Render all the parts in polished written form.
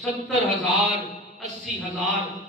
70,000 80,000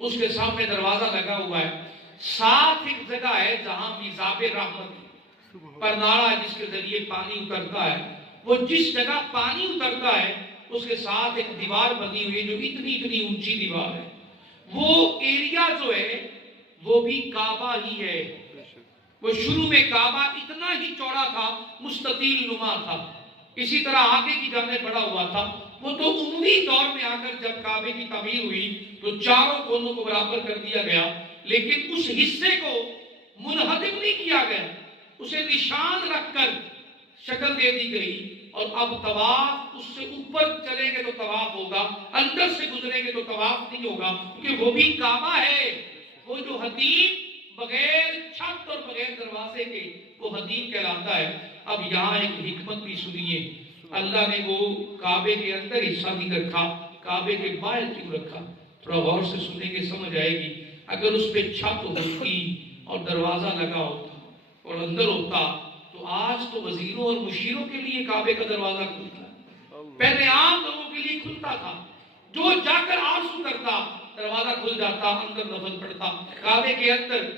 اس کے سامنے دروازہ لگا ہوا ہے. ساتھ ایک جگہ ہے جہاں میزاب رحمت پرناڑا جس کے ذریعے پانی اترتا ہے. وہ جس جگہ پانی اترتا ہے اس کے ساتھ ایک دیوار بنی ہوئی ہے جو اتنی اونچی دیوار ہے. وہ ایریا جو ہے وہ بھی کعبہ ہی ہے. وہ شروع میں کعبہ اتنا ہی چوڑا تھا, مستطیل نما تھا, اسی طرح آگے کی جانب بڑا ہوا تھا. وہ تو عمومی دور میں آ کر جب کعبے کی تعمیر ہوئی تو چاروں کونوں کو برابر کر دیا گیا, لیکن اس حصے کو منہدم نہیں کیا گیا, اسے نشان رکھ کر شکل دے دی گئی. اور اب طواف اس سے اوپر چلیں گے تو طواف ہوگا, اندر سے گزریں گے تو طواف نہیں ہوگا, کیونکہ وہ بھی کعبہ ہے. وہ جو حدیم بغیر چھت اور بغیر دروازے کے وہ حدیم کہلاتا ہے. اب یہاں ایک حکمت بھی سنیے, اللہ نے وہ کعبے کے اندر حصہ نہیں رکھا, کعبے کے باہر کیوں رکھا؟ تھوڑا غور سے سنیں گے سمجھ آئے گی. اگر اس پہ چھت ہوتی اور دروازہ لگا ہوتا اور اندر ہوتا تو آج تو وزیروں اور مشیروں کے لیے کعبے کا دروازہ کھلتا ہے. پہلے عام لوگوں کے لیے کھلتا تھا, جو جا کر آرزو کرتا دروازہ کھل جاتا, اندر نفل پڑتا کعبے کے اندر.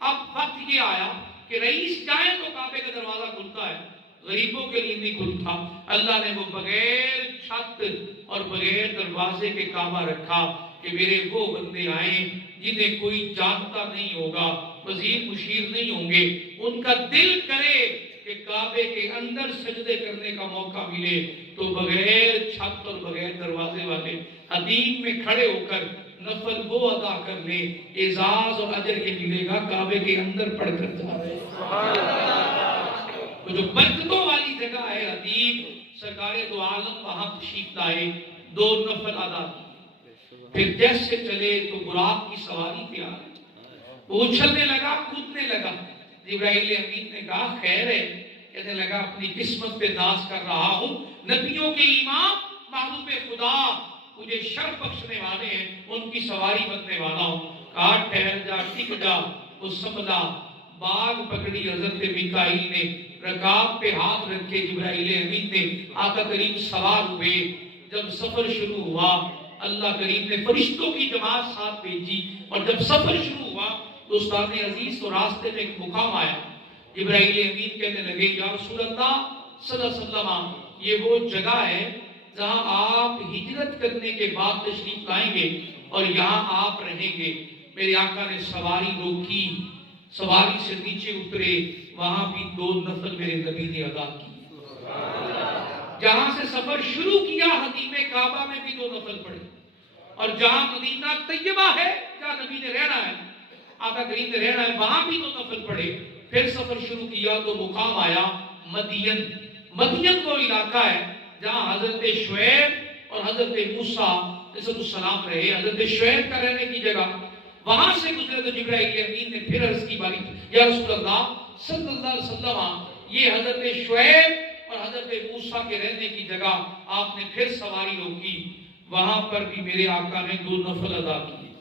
اب وقت یہ آیا کہ رئیس جائے تو کعبے کا دروازہ کھلتا ہے, غریبوں کے لیے نہیں کھلتا. اللہ نے وہ بغیر چھت اور بغیر دروازے کے کعبہ رکھا کہ میرے وہ بندے آئیں جنہیں کوئی جانتا نہیں ہوگا, وزیر مشیر نہیں ہوں گے, ان کا دل کرے کہ کعبے کے اندر سجدے کرنے کا موقع ملے تو بغیر چھت اور بغیر دروازے والے حدیم میں کھڑے ہو کر نفل وہ ادا کر لے. اعزاز اور اجر یہ ملے گا کعبے کے اندر پڑھ کر جا رہے. وہ جو برکتوں والی جگہ ہے حدیم, سرکار دو عالم وہاں تشریف لائے, 2 نفل ادا کیے. پھر جیسے چلے تو براق کی سواری پہ آئے, وہ اچھلنے لگا, کودنے لگا. جبرائیل امین نے کہا خیر ہے, کہنے لگا اپنی قسمت پہ ناز کر رہا ہوں, نبیوں کے امام محبوب خدا مجھے شرف بخشنے والے ہیں, ان کی سواری بننے والا ہوں. کہا ٹھہر جا, ٹک جا. وہ سنبھلا, باغ پکڑی حضرت میکائیل نے, رکاب پہ ہاتھ رکھے جبرائیل امین نے, آقا کریم سوار ہوئے. جب سفر شروع ہوا اللہ کریم نے فرشتوں کی جماعت ساتھ بھیجی, اور جب سفر شروع ہوا تو استاد عزیز کو راستے میں ایک مقام آیا. جبرائیل امین کہنے لگے یا رسول اللہ صلی اللہ علیہ وسلم, یہ وہ جگہ ہے جہاں آپ ہجرت کرنے کے بعد تشریف لائیں گے اور یہاں آپ رہیں گے. میرے آقا نے سواری روکی, سواری سے نیچے اترے, وہاں بھی 2 نفل میرے نبی نے ادا کی. جہاں سے سفر شروع کیا حدیم کعبہ میں بھی 2 نفل پڑھے, اور جہاں مدینہ طیبہ ہے جہاں نبی نے رہنا ہے, آقا کریم نے رہنا ہے, وہاں بھی 2 نفل پڑھے. پھر سفر شروع کیا تو مقام آیا مدین. مدین وہ علاقہ ہے جہاں حضرت شعیب اور حضرت موسیٰ علیہ السلام رہے. حضرت شعیب کا رہنے کی جگہ, وہاں سے گزرے تو جبرائیل امین نے پھر عرض کی باری یا رسول اللہ صلی اللہ علیہ وسلم, یہ حضرت شعیب اور حضرت موسیٰ کے رہنے کی جگہ آپ نے پھر سواری روکی, وہاں پر بھی میرے آقا نے 2 نفل ادا کیے.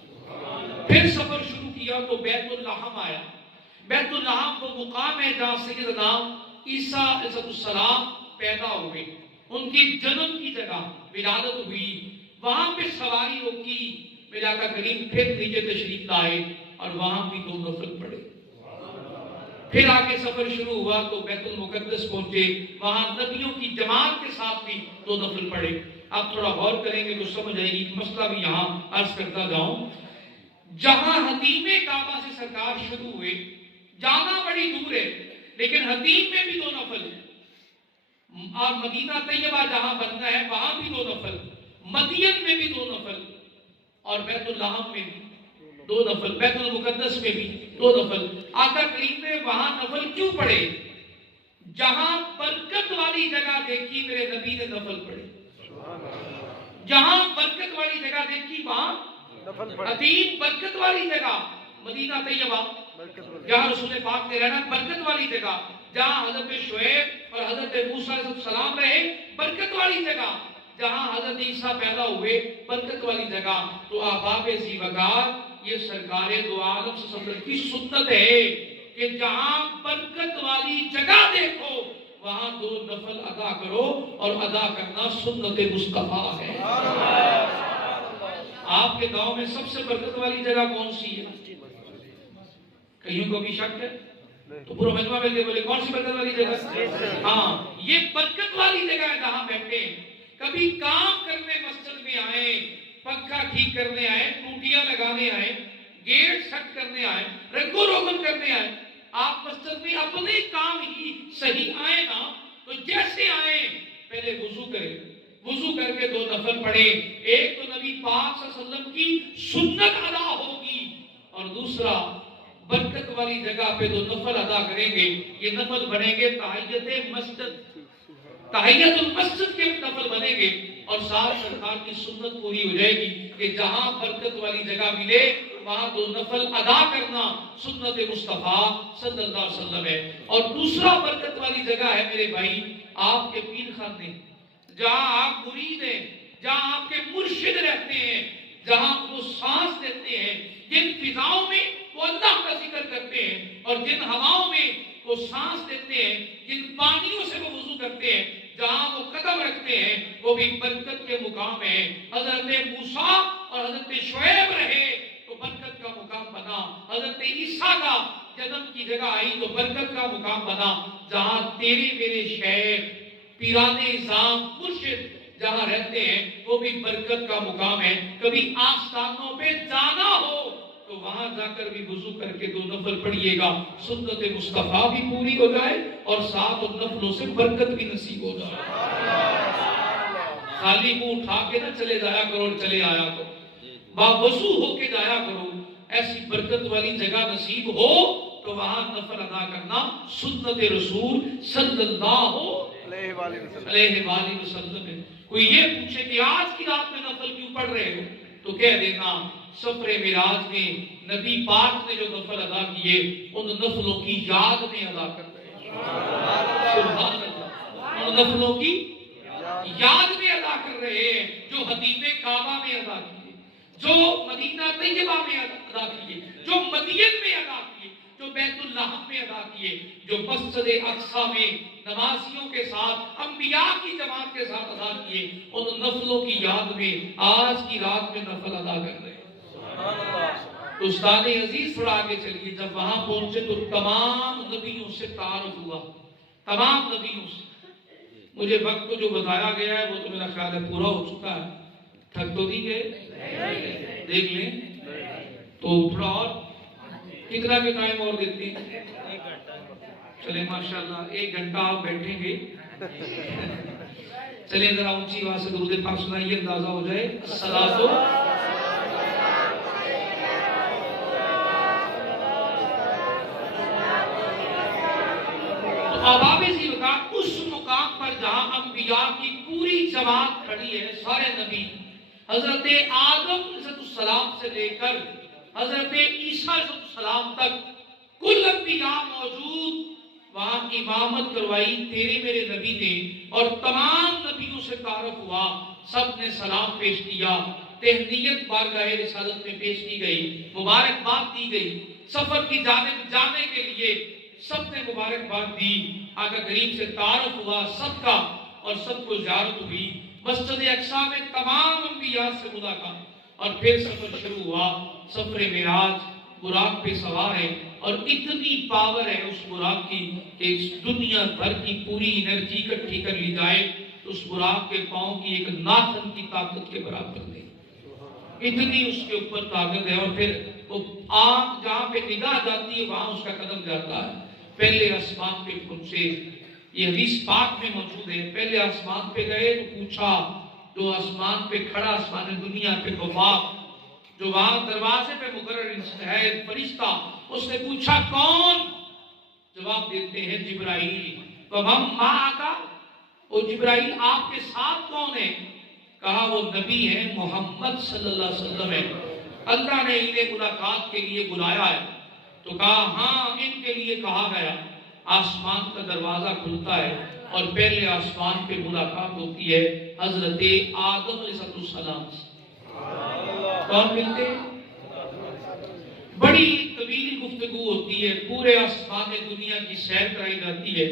پھر سفر شروع کیا تو بیت اللحم آیا. بیت اللحم وہ مقام ہے جہاں سیدنا عیسیٰ علیہ السلام پیدا ہوئے, ان کی جنم کی جگہ ولادت ہوئی. وہاں پہ سواری روکی, میرے آقا کریم پھر نیچے تشریف لائے اور وہاں بھی 2 نفل پڑھے. پھر آگے سفر شروع ہوا تو بیت المقدس پہنچے, وہاں نبیوں کی جماعت کے ساتھ بھی 2 نفل پڑھے. آپ تھوڑا غور کریں گے تو سمجھ آئے گی, مسئلہ بھی یہاں عرض کرتا جاؤں. جہاں حدیم کعبہ سے سرکار شروع ہوئے, جانا بڑی دور ہے لیکن حدیم میں بھی 2 نفل ہیں, اور مدینہ طیبہ جہاں بننا ہے وہاں بھی 2 نفل, مدین میں بھی 2 نفل, اور بیت اللحم میں بھی 2 نفل, بیت المقدس میں بھی 2 نفل. آقا کریم نے وہاں نفل کیوں پڑھے؟ جہاں برکت والی جگہ دیکھی میرے نبی نے نفل پڑھے. جہاں برکت والی جگہ دیکھی وہاں عظیم برکت والی جگہ مدینہ طیبہ, جہاں رسول پاک نے رہنا برکت والی جگہ, جہاں حضرت شعیب اور حضرت موسیٰ علیہ السلام رہے برکت والی جگہ, جہاں حضرت عیسیٰ پیدا ہوئے برکت والی جگہ. تو احباب ذی وقار, یہ سرکار دو عالم صلی اللہ علیہ وسلم کی سنت ہے کہ جہاں برکت والی جگہ دیکھو وہاں 2 نفل ادا کرو, اور ادا کرنا سنت مصطفیٰ ہے. آپ کے گاؤں میں سب سے برکت والی جگہ کون سی ہے؟ کئیوں کو بھی شک ہے تو پورا مجمع مل کے بولے کون سی برکت والی جگہ؟ ہاں یہ برکت والی جگہ ہے جہاں بیٹھے ہیں. کبھی کام کرنے مسجد میں آئے, پنکھا ٹھیک کرنے آئے, ٹوٹیاں لگانے آئے, گیٹ سیٹ کرنے آئے, رنگ و روغن کرنے آئے, آپ مسجد میں اپنے کام ہی صحیح آئے نا تو جیسے آئے پہلے وضو کریں, وضو کر کے 2 نفل پڑھیں. ایک تو نبی پاک صلی اللہ علیہ وسلم کی سنت ادا ہوگی اور دوسرا برکت والی جگہ پہ 2 نفل ادا کریں گے. یہ نفل بنیں گے تحیت مسجد, تحیت المسجد کے نفل بنیں گے اور ساتھ سرکار کی سنت پوری ہو جائے گی کہ جہاں برکت والی جگہ ملے وہاں 2 نفل ادا کرنا سنت مصطفیٰ صلی اللہ علیہ وسلم ہے. اور دوسرا برکت والی جگہ ہے میرے بھائی آپ کے پیر خانے, جہاں آپ مرید ہیں, جہاں آپ کے مرشد رہتے ہیں, جہاں وہ سانس دیتے ہیں, جن فضاؤں میں وہ اللہ کا ذکر کرتے ہیں اور جن ہواؤں میں وہ سانس دیتے ہیں, جن پانیوں سے وہ وضو کرتے ہیں, جہاں وہ قدم رکھتے ہیں وہ بھی برکت کے مقام ہیں. حضرت موسیٰ اور حضرت شعیب رہے تو برکت کا مقام بنا, حضرت عیسیٰ کا جنم کی جگہ آئی تو برکت کا مقام بنا. جہاں تیرے میرے شیخ پیران نظام مرشد جہاں رہتے ہیں وہ بھی برکت کا مقام ہے. کبھی آستانوں پہ جانا ہو تو وہاں جا کر بھی وضو کر کے 2 نفل پڑھیے گا, سنت مصطفیٰ بھی پوری ہو جائے اور ساتھ ان نفلوں سے برکت بھی نصیب ہو جائے. خالی منہ اٹھا کے نہ چلے جایا کرو اور چلے آیا کرو, باوضو ہو کے جایا کرو. ایسی برکت والی جگہ نصیب ہو تو وہاں نفل ادا کرنا سنت رسول صلی اللہ علیہ وآلہ وسلم ہے. کوئی یہ پوچھے کہ آج کی رات میں نفل کیوں پڑھ رہے ہو تو کہہ دینا سفر معراج میں نبی پاک نے جو نفل ادا کیے ان نفلوں کی یاد میں ادا کر رہے ہیں. سبحان اللہ, ان نفلوں کی یاد میں ادا کر رہے ہیں جو حدیث کعبہ میں ادا کیے, جو مدینہ طیبہ میں ادا کیے, جو مدین میں ادا کیے, جو بیت اللہ میں ادا کیے, جو مسجد اقصی میں نمازیوں کے ساتھ انبیاء کی جماعت کے ساتھ ادا کیے. ان نفلوں کی یاد میں آج کی رات میں نفل ادا کر رہے ہیں. تو استاد عزیز تھوڑا آگے چلیے, جب وہاں پہنچے تو تمام نبیوں سے تعارف ہوا, تمام نبیوں سے. مجھے وقت کو جو بتایا گیا ہے وہ تو میرا خیال ہے پورا ہو چکا ہے. تھک تو نہیں گئے؟ دیکھ لیں تو تھوڑا اور کتنا کے ٹائم اور دیتے ہیں؟ چلے ماشاءاللہ 1 گھنٹہ آپ بیٹھیں گے. چلیں ذرا اونچی آواز سے درود پاک سنائیے, اندازہ ہو جائے. الصلاۃ آباب زیرکاں اس مقام پر جہاں انبیاء کی پوری جماعت کھڑی ہے, سارے نبی, حضرت آدم علیہ السلام سے لے کر حضرت عیسیٰ علیہ السلام تک کل انبیاء موجود. وہاں امامت کروائی تیرے میرے نبی نے اور تمام نبیوں سے تعارف ہوا. سب نے سلام پیش کیا, تہنیت بارگاہ رسالت میں پیش کی گئی, مبارکباد دی گئی. سفر کی جانب جانے کے لیے سب نے مبارکباد دی. آقا کریم سے تعارف ہوا سب کا اور سب کو زیارت ہوئی. مسجد اقصی میں تمام انبیاء سے ملاقات اور پھر سفر شروع ہوا. سفر معراج, براق پہ سوار ہے اور اتنی پاور ہے اس براق کی کہ اس دنیا بھر کی پوری انرجی اکٹھی کر لی جائے تو اس براق کے پاؤں کی ایک ناخن کی طاقت کے برابر نہیں. اتنی اس کے اوپر طاقت ہے. اور پھر وہ آنکھ جہاں پہ نگاہ جاتی ہے وہاں اس کا قدم جاتا ہے. پہلے آسمان پہ پہنچے, یہ حدیث پاک میں موجود ہے. پہلے آسمان پہ گئے تو پوچھا, جو آسمان پہ کھڑا آسمان دنیا پہ وفاق, جو وہاں دروازے پہ مقرر ہے فرشتہ, اس نے پوچھا کون؟ جواب دیتے ہیں جبرائیل. وَمَن مَعَكَ, وہ جبرائیل آپ کے ساتھ کون ہے؟ کہا وہ نبی ہے محمد صلی اللہ علیہ وسلم ہے, اللہ نے انہیں ملاقات کے لیے بلایا ہے. تو کہا ہاں ان کے لیے کہا گیا. آسمان کا دروازہ کھلتا ہے اور پہلے آسمان پہ ملاقات ہوتی ہے حضرت آدم علیہ السلام سے. کون ملتے ہیں؟ بڑی طویل گفتگو ہوتی ہے, پورے آسمان دنیا کی سیر کرائی جاتی ہے.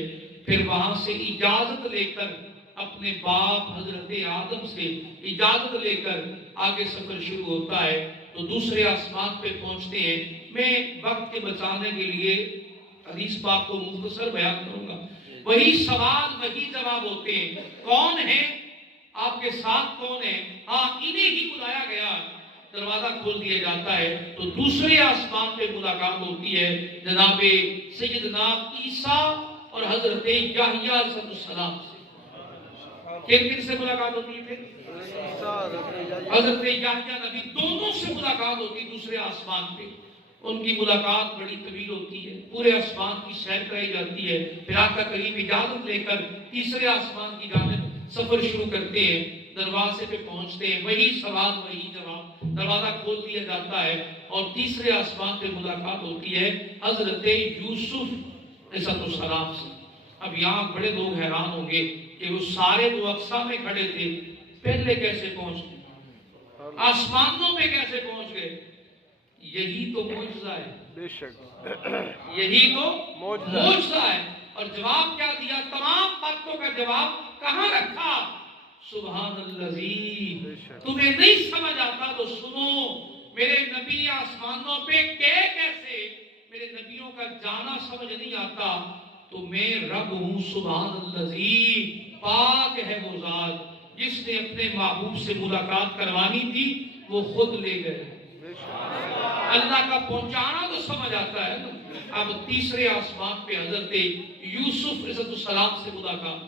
پھر وہاں سے اجازت لے کر اپنے باپ حضرت آدم سے اجازت لے کر آگے سفر شروع ہوتا ہے تو دوسرے آسمان پہ پہنچتے ہیں۔ میں وقت کے بچانے کے لیے حدیث پاک کو مختصر بیان کروں گا۔ وہی سوال وہی جواب ہوتے ہیں۔ کون ہے آپ کے ساتھ، کون ہے؟ ہاں انہیں ہی بلایا گیا۔ دروازہ کھول دیا جاتا ہے تو دوسرے آسمان پہ ملاقات ہوتی ہے جناب سیدنا عیسیٰ اور حضرت یحییٰ علیہ السلام سے۔ کن کن سے ملاقات ہوتی ہے؟ حضرت یحییٰ نبی دونوں سے ملاقات ہوتی ہے دوسرے آسمان پہ۔ ان کی ملاقات بڑی طویل ہوتی ہے، پورے آسمان کی سیر کرائی جاتی ہے، پھر آقا کریم اجازت لے کر تیسرے آسمان کی جانب سفر شروع کرتے ہیں، دروازے پہ پہنچتے ہیں، وہی سوال وہی جواب، دروازہ کھول دیا جاتا ہے اور تیسرے آسمان پہ ملاقات ہوتی ہے حضرت یوسف علیہ السلام سے۔ اب یہاں بڑے لوگ حیران ہوں گے کہ وہ سارے دو اقصا میں کھڑے تھے، پہلے کیسے پہنچ گئے، آسمانوں پہ کیسے پہنچ گئے؟ یہی تو معجزہ ہے، بے شک یہی تو معجزہ ہے۔ اور جواب کیا دیا؟ تمام باتوں کا جواب کہاں رکھا؟ سبحان الذی۔ تمہیں نہیں سمجھ آتا تو سنو، میرے نبی آسمانوں پہ گئے کیسے؟ میرے نبیوں کا جانا سمجھ نہیں آتا تو میں رب ہوں۔ سبحان الذی، پاک ہے وہ ذات جس نے اپنے محبوب سے ملاقات کروانی تھی وہ خود لے گئے۔ اللہ کا پہنچانا تو سمجھ آتا ہے نا۔ اب تیسرے آسمان پہ حضرت یوسف علیہ السلام سے ملاقات،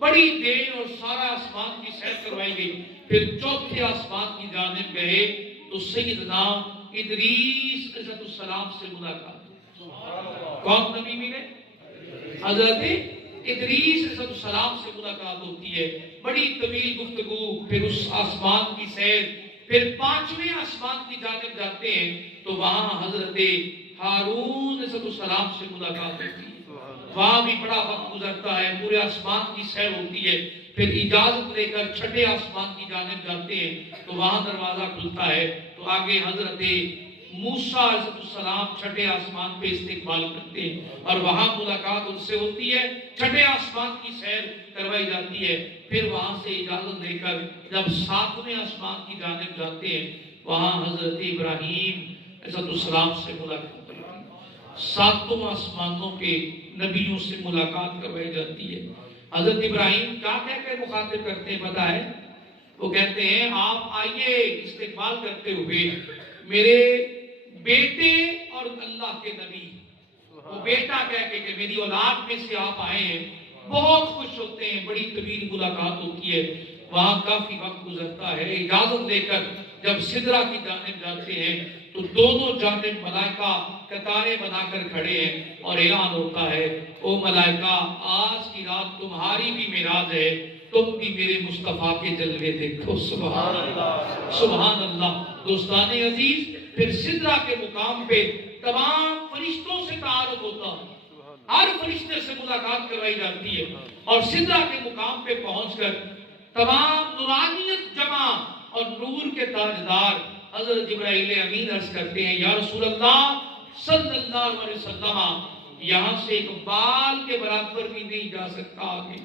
بڑی دیر اور سارا آسمان کی سیر کروائی گئی۔ پھر چوتھے آسمان کی جانب گئے تو سیدنا ادریس علیہ السلام سے ملاقات۔ کون نبی ملے؟ حضرت ادریس علیہ السلام سے ملاقات ہوتی ہے، بڑی طویل گفتگو، پھر اس آسمان کی سیر، پھر پانچویں آسمان کی جانب جاتے ہیں تو وہاں حضرت ہارون علیہ السلام سے ملاقات ہوتی ہے۔ وہاں بھی بڑا وقت گزرتا ہے، پورے آسمان کی سیر ہوتی ہے، پھر اجازت لے کر چھٹے آسمان کی جانب جاتے ہیں تو وہاں دروازہ کھلتا ہے تو آگے حضرت موسیٰ علیہ السلام چھٹے آسمان پہ استقبال کرتے ہیں اور وہاں ملاقات ان سے ہوتی ہے، چھٹے آسمان کی سیر کروائی جاتی ہے، پھر وہاں سے اجازت لے کر جب ساتویں آسمان کی جانب جاتے ہیں وہاں حضرت ابراہیم علیہ السلام سے ملاقات ہوتی ہے۔ ساتوں آسمانوں کے نبیوں سے ملاقات کروائی جاتی ہے۔ حضرت ابراہیم کیا کہہ کے مخاطب کرتے ہیں پتہ ہے؟ وہ کہتے ہیں آپ آئیے استقبال کرتے ہوئے میرے بیٹے اور اللہ کے نبی۔ وہ بیٹا کہہ کے کہ میری اولاد میں سے آپ آئے ہیں، بہت خوش ہوتے ہیں، بڑی طویل ملاقات ہوتی ہے، وہاں کافی وقت گزرتا ہے۔ اجازت لے کر جب سدرہ کی جانب جاتے ہیں تو دونوں جانب ملائکہ قطاریں بنا کر کھڑے ہیں اور اعلان ہوتا ہے او ملائکہ آج کی رات تمہاری بھی معراج ہے، تم بھی میرے مصطفیٰ کے جلوے دیکھو۔ سبحان اللہ، سبحان اللہ۔ دوستان عزیز، پھر سدرہ کے مقام پہ تمام فرشتوں سے تعارف ہوتا ہے، ہر فرشتے سے ملاقات کروائی جاتی ہے اور سدرہ کے مقام پہ پہنچ کر تمام نورانیت جمع اور نور کے تاجدار حضرت جبرائیل امین عرض کرتے ہیں یا رسول اللہ صلی اللہ علیہ وسلم، یہاں سے ایک بال کے برابر بھی نہیں جا سکتا آگے،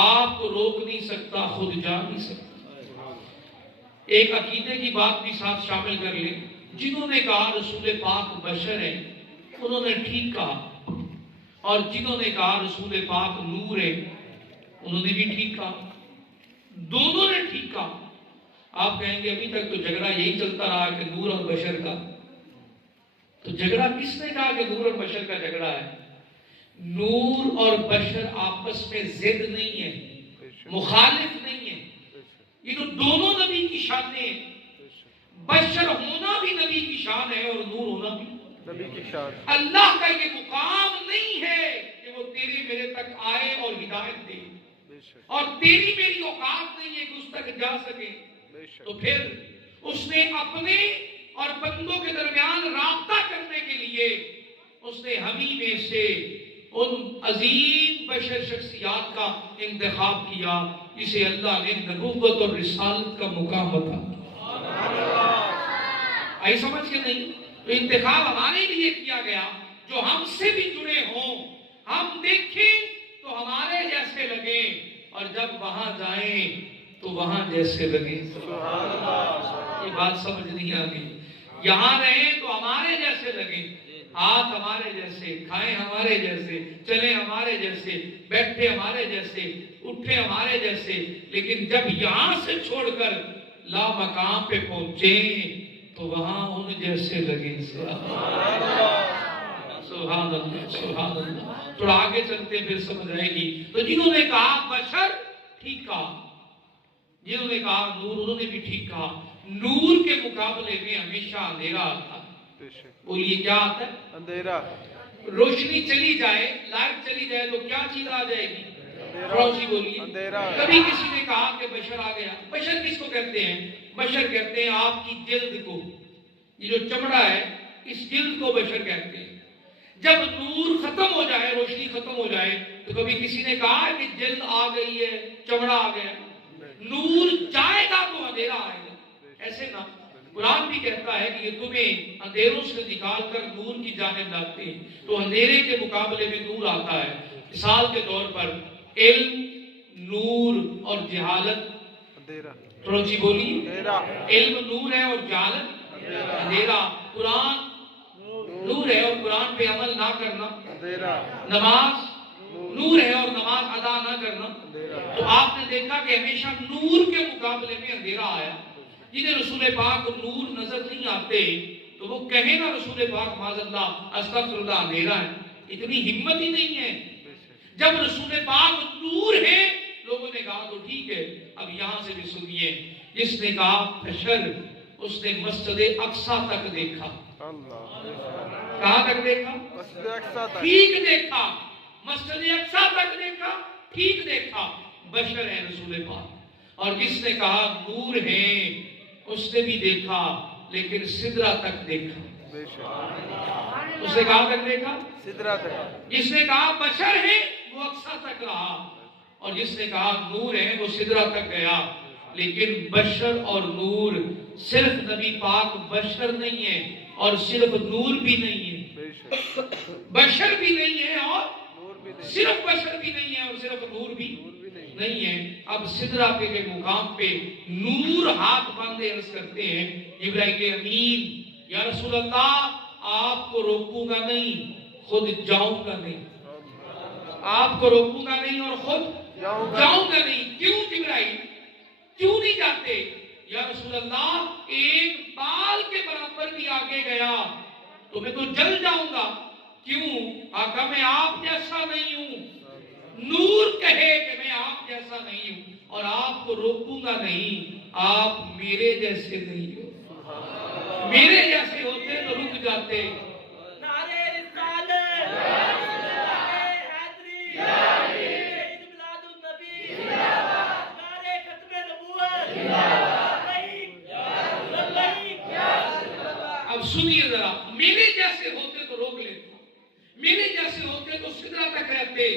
آپ کو روک نہیں سکتا، خود جا نہیں سکتا۔ ایک عقیدے کی بات بھی ساتھ شامل کر لیں، جنہوں نے کہا رسول پاک بشر ہیں انہوں نے ٹھیک کہا، اور جنہوں نے کہا رسول پاک نور ہے انہوں نے بھی ٹھیک کہا، دونوں نے ٹھیک کہا۔ آپ کہیں گے ابھی تک تو جھگڑا یہی چلتا رہا کہ نور اور بشر کا، تو جھگڑا کس نے کہا کہ نور اور بشر کا جھگڑا ہے؟ نور اور بشر آپس میں ضد نہیں ہے، مخالف نہیں ہے، یہ تو دونوں نبی کی شانیں ہیں۔ بشر ہونا بھی نبی کی شان ہے اور نور ہونا بھی نبی کی شان۔ اللہ کا یہ مقام نہیں ہے کہ وہ تیرے میرے تک آئے اور ہدایت دے، اور تیری میری اوقات نہیں ہے کہ اس تک جا سکے، تو پھر اس نے اپنے اور بندوں کے درمیان رابطہ کرنے کے لیے اس نے ہمیں میں سے ان عظیم بشر شخصیات کا انتخاب کیا جسے اللہ نے نبوت اور رسالت کا مقام بتا۔ آئی سمجھ کے نہیں؟ تو انتخاب ہمارے لیے کیا گیا جو ہم سے بھی جڑے ہوں، ہم دیکھیں تو ہمارے جیسے لگے، اور جب وہاں جائیں تو وہاں جیسے لگیں. یہ بات سمجھ نہیں آتی. یہاں رہیں تو ہمارے جیسے لگیں, ہاتھ ہمارے جیسے, کھائیں ہمارے جیسے, چلیں ہمارے جیسے, بیٹھے ہمارے جیسے, اٹھے ہمارے جیسے. لیکن جب یہاں سے چھوڑ کر لا مقام پہ پہنچیں تو وہاں ان جیسے لگیں. سبحان اللہ, سبحان اللہ. تھوڑا آگے چلتے پھر سمجھ آئے گی. تو جنہوں نے کہا بشر, ٹھیک کہا. جنہوں نے کہا نور, انہوں نے بھی ٹھیک کہا. نور کے مقابلے میں ہمیشہ اندھیرا آتا ہے. بولیے کیا آتا ہے؟ اندھیرا. روشنی چلی جائے, لائٹ چلی جائے تو کیا چیز آ جائے گی؟ روشنی. بولیے. کبھی کسی نے کہا کہ بشر آ گیا. بشر کس کو کہتے ہیں؟ بشر کہتے ہیں آپ کی جلد کو. یہ جو چمڑا ہے اس جلد کو بشر کہتے ہیں. جب نور ختم ہو جائے, روشنی ختم ہو جائے, تو کبھی کسی نے کہا کہ جلد آ گئی ہے, چمڑا آ گیا. نور جائے گا تو اندھیرا آئے گا. ایسے نہ قرآن بھی کہتا ہے کہ یہ تمہیں اندھیروں سے نکال کر نور کی جانب لاتے ہیں. تو اندھیرے کے مقابلے میں نور آتا ہے. مثال کے طور پر علم, نور اور جہالت. تھوڑا سی بولی. علم نور ہے اور جہالت اندھیرا. قرآن نور ہے اور قرآن پہ عمل نہ کرنا. نماز نور ہے اور نماز ادا نہ کرنا. تو آپ نے دیکھا کہ ہمیشہ نور کے مقابلے میں اندھیرا آیا. جنہیں رسول پاک نور نظر نہیں آتے تو وہ کہے نا رسول پاک معاذ اللہ استغفر اللہ اندھیرا ہے. اتنی ہمت ہی نہیں ہے. جب رسول پاک نور ہے لوگوں نے کہا تو ٹھیک ہے. اب یہاں سے بھی سنیے. جس نے کہا بشر, اس نے مسجد اقصی تک دیکھا. کہاں تک دیکھا؟ ٹھیک دیکھا. مسجد اقصی تک دیکھا, ٹھیک دیکھا. بشر ہے رسول پاک. اور جس نے کہا نور ہے اس نے بھی دیکھا لیکن سدرہ تک دیکھا. اس نے کہا تک دیکھا؟ سدرہ تک. جس نے کہا بشر ہے وہ اقصی تک رہا, اور جس نے کہا نور ہے وہ سدرہ تک گیا. لیکن بشر اور نور, صرف نبی پاک بشر نہیں ہے اور صرف نور بھی نہیں ہے. بشر بھی نہیں ہے اور صرف بشر بھی نہیں ہے اور صرف نور بھی نہیں ہے. اب سدرہ کے مقام پہ نور ہاتھ باندھے عرض کرتے ہیں جبرائیل امین یا رسول اللہ آپ کو روکوں گا نہیں, خود جاؤں گا نہیں. آپ کو روکوں گا نہیں اور خود جاؤں گا نہیں. کیوں جبرائیل, کیوں نہیں جاتے؟ یا رسول اللہ ایک بال کے برابر بھی آگے گیا تو میں تو جل جاؤں گا. کیوں؟ آقا میں آپ جیسا نہیں ہوں. نور کہے کہ میں آپ جیسا نہیں ہوں اور آپ کو روکوں گا نہیں. آپ میرے جیسے نہیں ہو. میرے جیسے ہوتے تو رک جاتے. نعرہ رسالت, نعرہ حیدری, عید میلاد النبی, نعرہ ختم نبوت. اب سنیے ذرا, میرے جیسے ہوتے تو روک لیتے, میرے جیسے ہوتے تو سدرہ تک رہتے.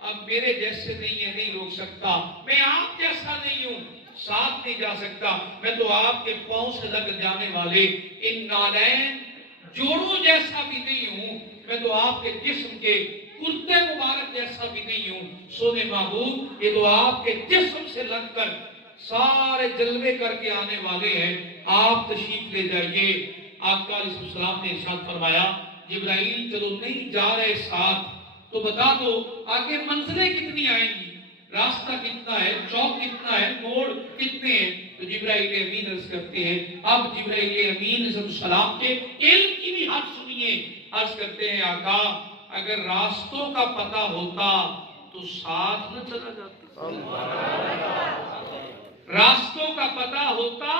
اب میرے جیسے نہیں ہے, نہیں روک سکتا. میں آپ جیسا نہیں ہوں, ساتھ نہیں جا سکتا. میں تو آپ کے پاؤں سے لگ جانے والے ان نالین جوڑوں جیسا بھی نہیں ہوں. میں تو آپ کے جسم کے کرتے مبارک جیسا بھی نہیں ہوں. سونے محبوب, یہ تو آپ کے جسم سے لگ کر سارے جلوے کر کے آنے والے ہیں. آپ تشریف لے جائیے. آقا علیہ السلام نے ارشاد فرمایا جبرائیل چلو نہیں جا رہے ساتھ تو بتا دو آگے منزلیں کتنی آئیں گی, راستہ کتنا ہے, چوک کتنا ہے, موڑ کتنے ہیں. تو جبرائیل امین عرض کرتے ہیں. اب جبرائیل امین علیہ السلام کے علم کی بھی حد سنیے. عرض کرتے ہیں آقا اگر راستوں کا پتہ ہوتا تو ساتھ نہ چلا جاتا. راستوں کا پتہ ہوتا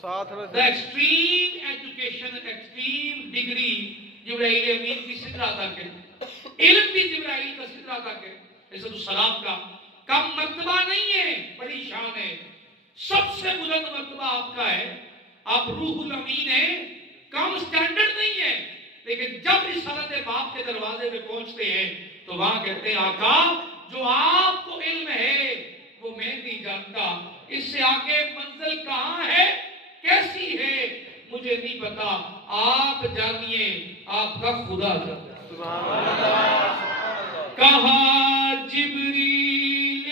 the extreme education, extreme degree جبرائیل امین کی سدرہ تک ہے. علم بھی جبرائیل کا سدرہ تک ہے. علیہ السلام کا کم مرتبہ نہیں ہے, بڑی شان ہے. سب سے بلند مرتبہ آپ کا ہے. آپ روح الامین ہیں, کم سٹینڈرڈ نہیں ہے. لیکن جب رسالت باپ کے دروازے پہ پہنچتے ہیں تو وہاں کہتے ہیں آقا جو آپ کو علم ہے وہ میں نہیں جانتا. اس سے آگے منزل کہاں ہے, کیسی ہے, مجھے نہیں پتا. آپ جانیے, آپ کا خدا جانتا. کہا جبریل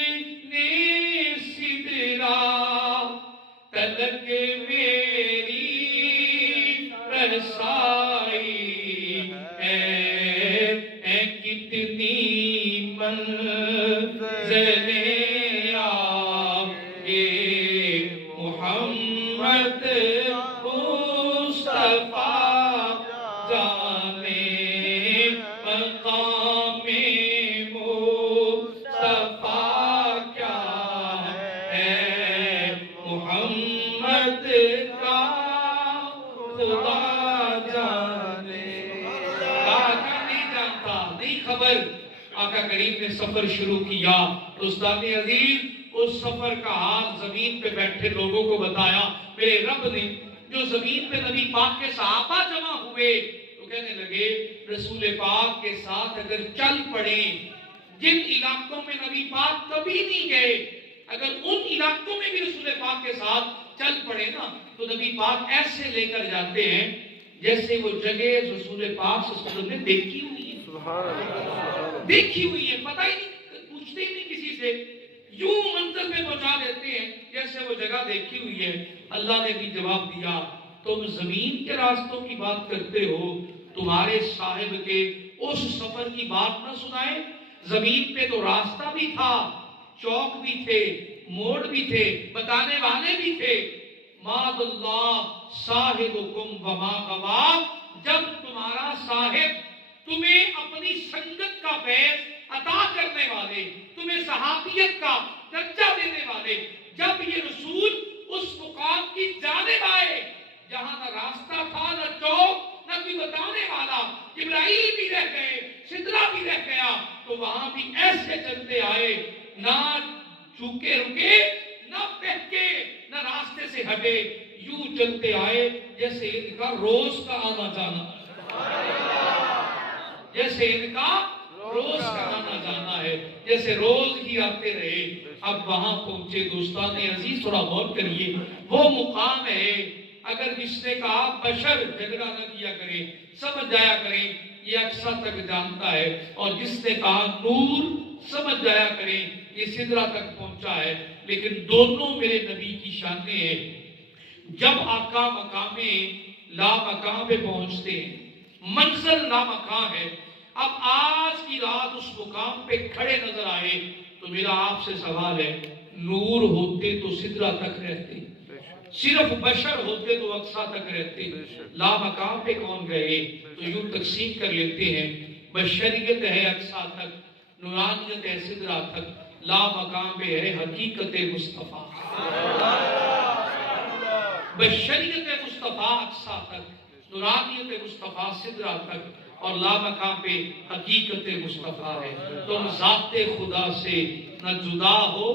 آئی اے کتنی منزلیں آگے محمد مصطفیٰ جانے مقام مصطفیٰ کیا ہے محمد کا خدا جانے آقا نہیں جانتا نہیں خبر آقا کریم نے سفر شروع کیا استاد عزیز اس سفر کا حال زمین پہ بیٹھے لوگوں کو بتایا میرے رب نے جو زمین پہ نبی پاک کے صحابہ جمع ہوئے تو کہنے لگے رسول پاک کے ساتھ اگر چل پڑیں جن علاقوں میں نبی پاک کبھی نہیں گئے اگر ان علاقوں میں بھی رسول پاک کے ساتھ چل پڑے نا تو نبی پاک ایسے لے کر جاتے ہیں جیسے وہ جگہ رسول پاک صلی اللہ علیہ وسلم نے دیکھی ہوئی ہے دیکھی ہوئی ہے پتہ ہی نہیں پوچھتے ہی نہیں کسی سے یوں منزل میں پہنچا دیتے ہیں جیسے وہ جگہ دیکھی ہوئی ہے اللہ نے بھی جواب دیا تم زمین کے راستوں کی بات کرتے ہو تمہارے صاحب کے اس سفر کی بات نہ سنائے زمین پہ تو راستہ بھی تھا چوک بھی تھے موڑ بھی تھے بتانے والے بھی تھے ماد اللہ صاحبکم وما غوا جب تمہارا صاحب تمہیں اپنی سنگت کا فیض عطا کرنے والے تمہیں صحابیت کا درجہ دینے والے جب یہ رسول اس مقام کی جانب آئے جہاں نہ راستہ تھا نہ چوک نہ کوئی بتانے والا جبرائیل بھی رہ گئے سدرہ بھی رہ گیا تو وہاں بھی ایسے چلتے آئے نہ جھوکے رکے نہ بہکے نہ راستے سے ہٹے یوں چلتے آئے جیسے ان کا روز کا آنا جانا جیسے ان کا روز کا آنا جانا ہے جیسے روز ہی آتے رہے اب وہاں پہنچے دوستان عزیز تھوڑا غور کریے وہ مقام ہے اگر جس نے کہا بشر جھگڑا نہ کیا کرے سمجھ جایا کرے یہ اقصیٰ تک جانتا ہے اور جس نے کہا نور سمجھ جایا کرے یہ سدرہ تک پہنچا ہے لیکن دونوں میرے نبی کی شانیں ہیں جب آقا مقام لا مقام پہ پہنچتے ہیں منزل لا مقام ہے اب آج کی رات اس مقام پہ کھڑے نظر آئے تو میرا آپ سے سوال ہے نور ہوتے تو سدرہ تک رہتے صرف بشر ہوتے تو اقصیٰ تک رہتے لا مقام پہ کون گئے تو یوں تقسیم کر لیتے ہیں بشریت ہے اقصیٰ تک نورانیت ہے سدرہ تک لا مقام پہ ہے حقیقت مصطفیٰ بشریت مصطفیٰ اقصیٰ تک نورانیت مصطفیٰ سدرہ تک اور لا مقام پہ حقیقت مصطفیٰ ہے تم ذات خدا سے نہ جدا ہو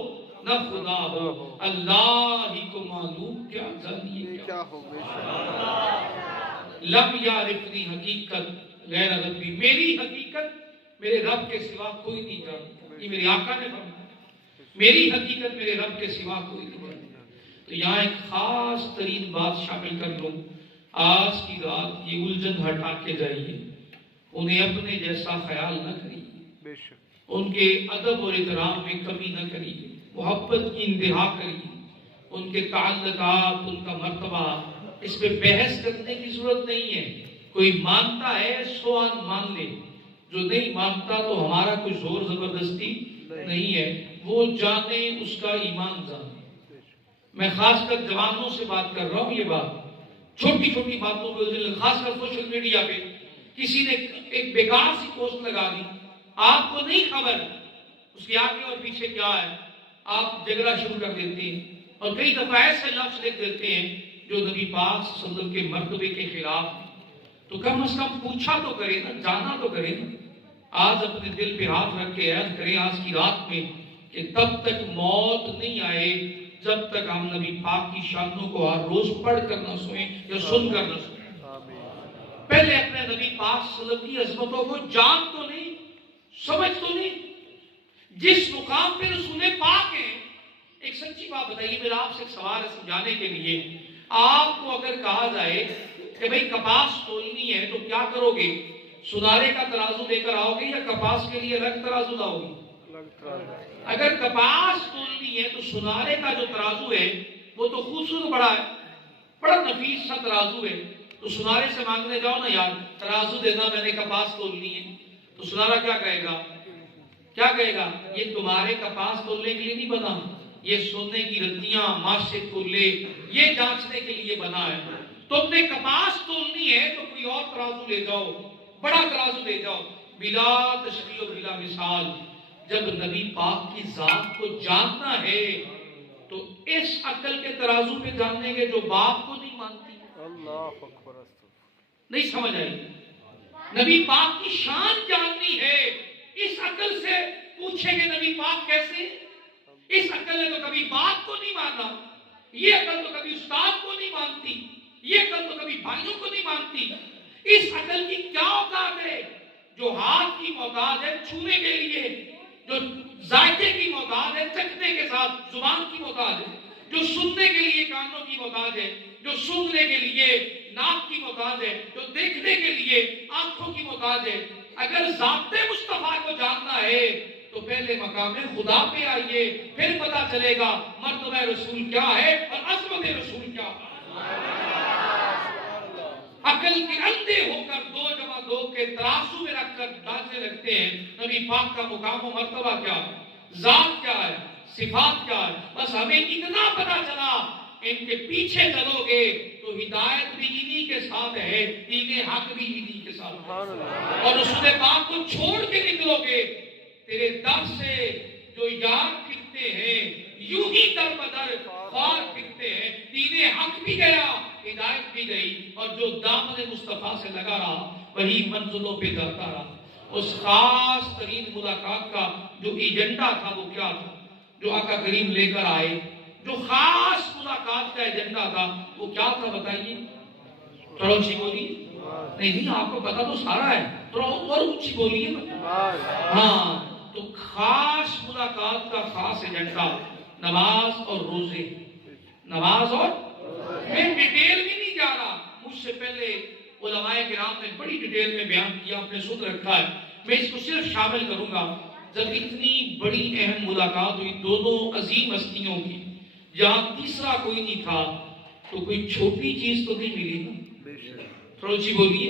نہ خدا ہو اللہ ہی کو معلوم کیا جانیے کیا ہو لم یعرفنی حقیقت غیر ربی میری حقیقت میرے رب کے سوا کوئی نہیں جانتا یہ میرے آقا نے فرمایا میری حقیقت میرے رب کے سوا کوئی نہیں جانتا تو یہاں ایک خاص ترین بات شامل کر لوں آج کی رات یہ الجھن ہٹا کے جائیے انہیں اپنے جیسا خیال نہ کریے ان کے ادب اور احترام میں کمی نہ کریے محبت کی انتہا کریے ان کے تعلقات ان کا مرتبہ اس پہ بحث کرنے کی ضرورت نہیں ہے کوئی مانتا ہے سوان مان لے جو نہیں مانتا تو ہمارا کوئی زور زبردستی نہیں ہے وہ جانے اس کا ایمان جانے میں خاص کر جوانوں سے بات کر رہا ہوں یہ بات چھوٹی چھوٹی باتوں پہ خاص کر سوشل میڈیا پہ کسی نے ایک بیکار سی پوسٹ لگا دی آپ کو نہیں خبر اس کے آگے اور پیچھے کیا ہے آپ جھگڑا شروع کر دیتے ہیں اور کئی دفعہ ایسے لفظ لکھ دیتے ہیں جو نبی پاک صلی اللہ علیہ وسلم کے مرتبے کے خلاف ہیں تو کم از کم پوچھا تو کرے نا جانا تو کرے نا آج اپنے دل پہ ہاتھ رکھ کے عہد کریں آج کی رات میں کہ تب تک موت نہیں آئے جب تک ہم نبی پاک کی شانوں کو ہر روز پڑھ کر نہ سنیں یا سن کر نہ سنیں پہلے اپنے نبی پاک صلی اللہ علیہ وسلم کی عظمتوں کو جان تو نہیں سمجھ تو نہیں جس مقام پہ رسول پاک ہیں ایک سچی بات بتائیے میرا آپ سے ایک سوال ہے سمجھانے کے لیے آپ کو اگر کہا جائے کہ بھئی کپاس تولنی ہے تو کیا کرو گے سنارے کا ترازو لے کر آؤ گے یا کپاس کے لیے الگ ترازو لاؤ گے اگر کپاس تولنی ہے تو سنارے کا جو ترازو ہے وہ تو خوبصورت بڑا ہے بڑا نفیس سا ترازو ہے تو سنارے سے مانگنے جاؤ نا یار ترازو دینا میں نے کپاس تولنی ہے، تو سنارا کیا کہے گا؟ کیا کہے گا؟ یہ تمہارے کپاس تولنے کے لیے نہیں بنا، یہ سونے کی رتیاں ماشے تولے یہ جانچنے کے لیے بنا ہے۔ تم نے کپاس تولنی ہے تو کوئی اور ترازو لے جاؤ، بڑا ترازو لے جاؤ۔ بلا تشبیہ و بلا مثال، جب نبی پاک کی ذات کو جاننا ہے تو اس عقل کے ترازو پہ جاننے کے جو باپ کو نہیں مانتی۔ اللہ اکبر، نہیں سمجھ آئی؟ نبی پاک کی شان جاننی ہے، اس عقل سے پوچھیں گے نبی پاک کیسے؟ اس عقل نے تو کبھی باپ کو نہیں مانا، یہ عقل تو کبھی استاد کو نہیں مانتی، یہ عقل تو کبھی بھائیوں کو نہیں مانتی۔ اس عقل کی کیا اوقات ہے؟ جو ہاتھ کی محتاج ہے چھونے کے لیے، جو ذائقے کی محتاج ہے چکھنے کے ساتھ زبان کی محتاج ہے، جو سننے کے لیے کانوں کی محتاج ہے، جو سننے کے لیے ناک کی محتاج ہے، جو دیکھنے کے لیے آنکھوں کی محتاج ہے۔ اگر ذات مصطفیٰ کو جاننا ہے تو پہلے مقام خدا پہ آئیے، پھر پتا چلے گا مرتبہ رسول کیا ہے اور عظمت رسول کیا ہے۔ عقل کے اندھے ہو کر 2 جمع 2 کے ترازو میں رکھ کر ڈانچے لگتے ہیں نبی پاک کا مقام و مرتبہ کیا ہے، ذات کیا ہے، صفات کیا ہے۔ بس ہمیں اتنا پتا چلا ان کے پیچھے چلو گے تو ہدایت بھی انہی کے ساتھ ہے، دین حق بھی انہی کے ساتھ ہے، اور رسول پاک کو چھوڑ کے نکلو گے تیرے در سے جو یار پھرتے ہیں یوں ہی در بدر خار پھرتے ہیں۔ دین حق بھی گیا، ہدایت بھی گئی، اور جو دامن مصطفیٰ سے لگا رہا وہی منزلوں پہ جاتا رہا۔ اس خاص ترین ملاقات کا جو ایجنڈا تھا وہ کیا تھا جو آقا کریم لے کر آئے؟ جو خاص ملاقات کا ایجنڈا تھا وہ کیا تھا بتائیے؟ تھوڑا اونچی بولیے۔ نہیں آپ کو پتا تو سارا ہے، تھوڑا اور اونچی بولیے نا۔ ہاں، تو خاص ملاقات کا خاص ایجنڈا نماز اور روزے، نماز اور میں ڈیٹیل بھی نہیں جا رہا، مجھ سے پہلے علماء کرام نے بڑی ڈیٹیل میں بیان کیا، اپنے سن رکھا ہے، میں اس کو صرف شامل کروں گا۔ جب اتنی بڑی اہم ملاقات ہوئی دونوں عظیم ہستیوں کی، جہاں تیسرا کوئی نہیں تھا، تو کوئی چھوٹی چیز تو نہیں ملی نا؟ تھوڑا سی بولیے،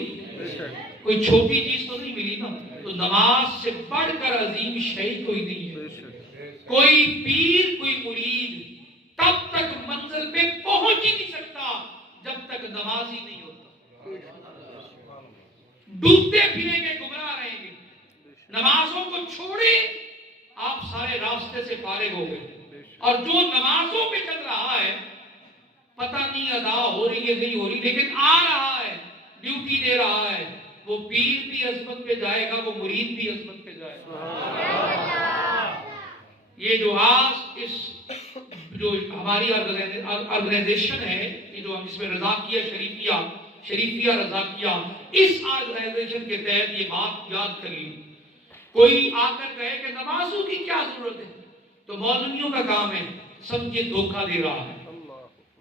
کوئی چھوٹی چیز تو نہیں ملی نا؟ تو نماز سے بڑھ کر عظیم شے کوئی نہیں ہے۔ کوئی پیر کوئی مرید تب تک منزل پہ پہنچ ہی نہیں سکتا جب تک نماز ہی نہیں ہوتا۔ ڈوبتے پھریں گے، گمراہ رہیں گے، نمازوں کو چھوڑے آپ سارے راستے سے فارغ ہو گئے۔ اور جو نمازوں پہ چل رہا ہے پتہ نہیں ادا ہو رہی ہے نہیں ہو رہی، لیکن آ رہا ہے، ڈیوٹی دے رہا ہے، وہ پیر بھی عظمت پہ جائے گا، وہ مرید بھی عظمت پہ جائے گا۔ یہ جو آج اس جو ہماری آرگنائزیشن ہے، یہ جو ہم اس میں رضا کیا شریفیہ رضا کیا، اس آرگنائزیشن کے تحت یہ بات یاد کر لی۔ کوئی آ کر کہے کہ نمازوں کی کیا ضرورت ہے تو مولویوں کا کام ہے، سمجھے دھوکہ دے رہا ہے،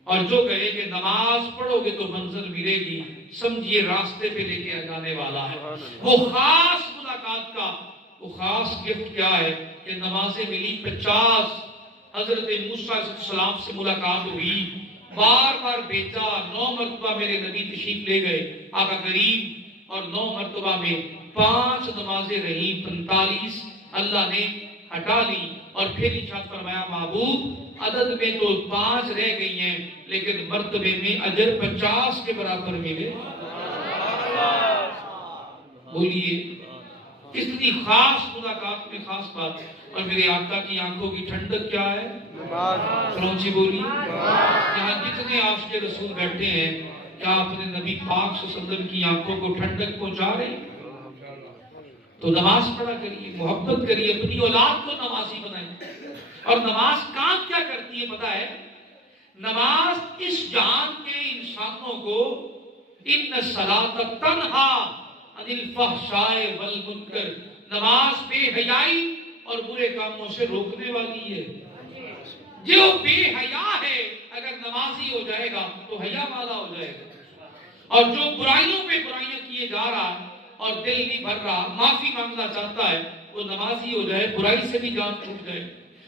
اور جو کہے کہ نماز پڑھو گے تو منزل ملے گی، سمجھیے راستے پہ لے کے جانے والا ہے۔ وہ خاص ملاقات کا وہ خاص گفٹ کیا ہے کہ نمازیں ملی 50، حضرت موسیٰ علیہ السلام سے ملاقات ہوئی، بار بار بھیجا، 9 مرتبہ میرے نبی تشریف لے گئے آقا کریم، اور 9 مرتبہ میں 5 نمازیں رہی، 45 اللہ نے ہٹا لی، اور پھر ارشاد فرمایا محبوب عدد میں تو 5 رہ گئی ہیں لیکن مرتبے میں اجر 50 کے برابر ملے۔ بولیے اتنی خاص ملاقات میں خاص بات، اور میرے آقا کی آنکھوں کی ٹھنڈک کیا ہے؟ سلونچی بولیے۔ یہاں جتنے عاشق رسول بیٹھے ہیں کیا اپنے نبی پاک صلی اللہ علیہ وسلم کی آنکھوں کو ٹھنڈک پہنچا رہے ہیں؟ تو نماز پڑھا کریے، محبت کریے، اپنی اولاد کو نمازی بنائیں۔ اور نماز کام کیا کرتی ہے پتہ ہے؟ نماز اس جہان کے انسانوں کو ان الصلاۃ تنہا عن الفحشاء والمنکر، نماز بے حیائی اور برے کاموں سے روکنے والی ہے۔ جو بے حیا ہے اگر نمازی ہو جائے گا تو حیا والا ہو جائے گا، اور جو برائیوں پہ برائیاں کیے جا رہا اور دل نہیں بھر رہا، معافی مانگنا چاہتا ہے، وہ نمازی ہو جائے، برائی سے بھی جان چھوٹ جائے۔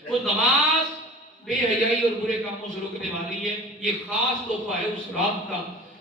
وہ نماز بے حیائی اور برے کاموں سے روکنے والی ہے۔ یہ خاص تحفہ ہے اس رات کا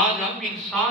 آج ہم انسان